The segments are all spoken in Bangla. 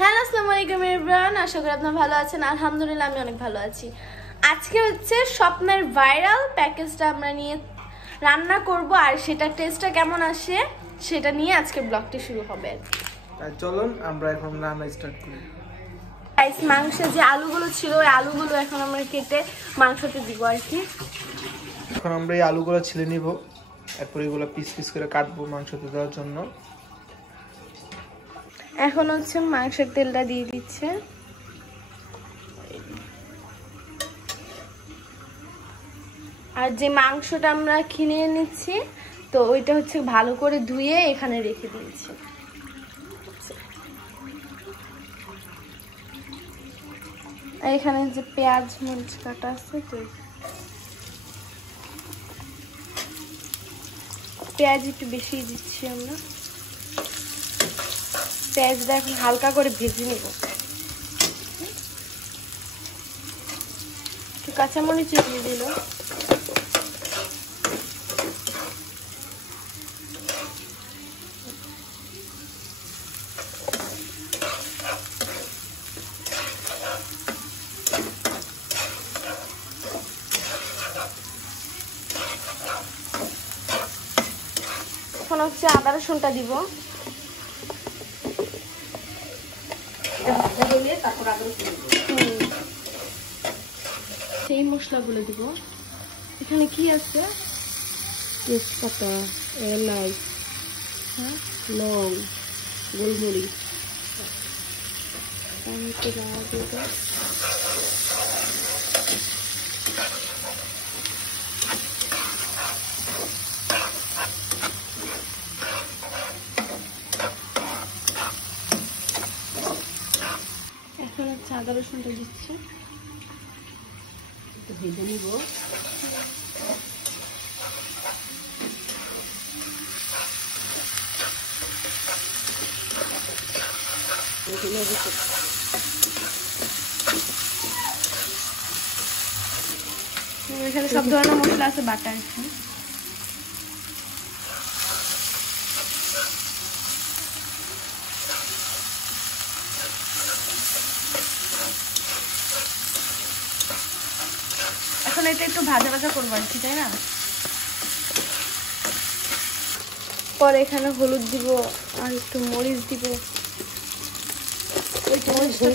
হ্যালো আসসালামু আলাইকুম এভরিওয়ান, আশা করি আপনারা ভালো আছেন। আলহামদুলিল্লাহ আমি অনেক ভালো আছি। আজকে হচ্ছে স্বপ্নের ভাইরাল প্যাকেজটা আমরা নিয়ে রান্না করব, আর সেটা টেস্টটা কেমন আসে সেটা নিয়ে আজকে ব্লগটি শুরু হবে। চলুন আমরা এখন রান্না স্টার্ট করি। গাইস, মাংসের যে আলুগুলো ছিল ওই আলুগুলো এখন আমরা কেটে মাংসতে দিব আর কি। এখন আমরা এই আলুগুলো ছিলে নিব, এরপর এগুলো পিস পিস করে কাটবো মাংসতে দেওয়ার জন্য। এখন হচ্ছে মাংসের তেলটা দিয়ে দিচ্ছে। আর যে মাংসটা আমরা কিনে নিচ্ছি তো ওইটা হচ্ছে ভালো করে ধুয়ে এখানে রেখে দিয়েছি। এখানে যে পেঁয়াজ মরিচ কাটা আছে, তো পেঁয়াজ একটু বেশি দিচ্ছি আমরা। পেঁয়াজটা এখন হালকা করে ভেজে নেব। একটু কাঁচামরিচ দিয়ে দিল। এখন হচ্ছে আদা রসুনটা দিব। সেই মশলাগুলো দিব। এখানে কি আছে? তেজপাতা, এলাচ, লং, গোলমরিচ, এখন হচ্ছে আদা রসুনটা দিচ্ছি, একটু ভেজে নিব। এখানে সব ধরনের মশলা আছে, বাটা আছে। এখন এটা একটু ভাজা ভাজা করবো আর কি, তাই না? পরে এখানে হলুদ দিব আর একটু মরিচ দিব। এখানে সব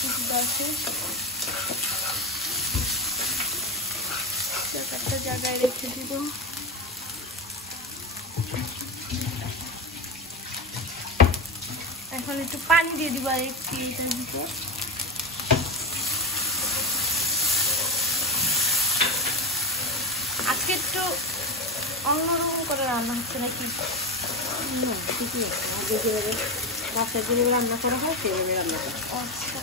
কিছু দেওয়া আছে। একটা জায়গায় রেখে দিব। এখন একটু পানি দিয়ে দিব আর একটু এটার দিকে। আজকে একটু অন্যরকম করে রান্না হচ্ছে নাকি? ঠিকই আছে, আগে যেভাবে বাচ্চা যেভাবে রান্না করা হয় সেভাবে রান্না করা। আচ্ছা,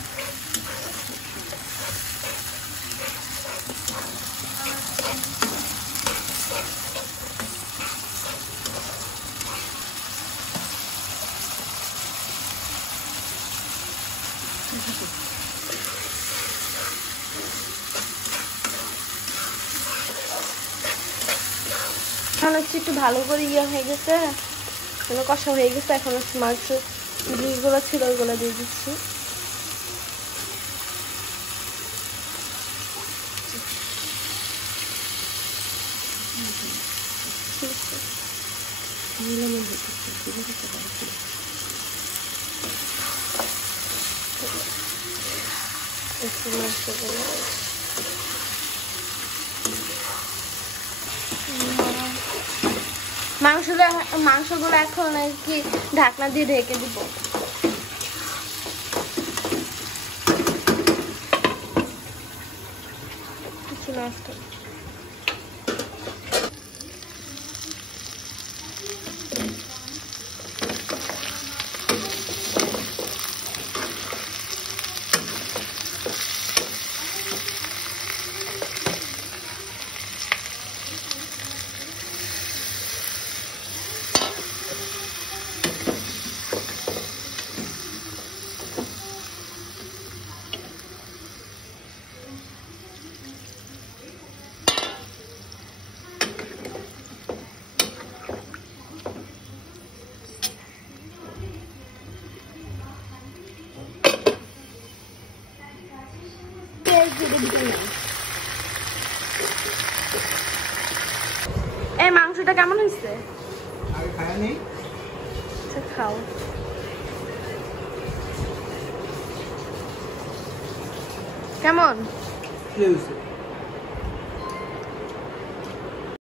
এখন হচ্ছে একটু ভালো করে হয়ে গেছে, কষা হয়ে গেছে। এখন হচ্ছে মাংস যেগুলো ছিল ওইগুলো দিয়ে দিচ্ছি। মাংসগুলো এখন আর কি ঢাকনা দিয়ে ঢেকে দিব। কিছু নষ্ট এই মাংসটা কেমন হয়েছে? আগে খায়া নেই। আচ্ছা খাও। কেমন? কি হয়েছে?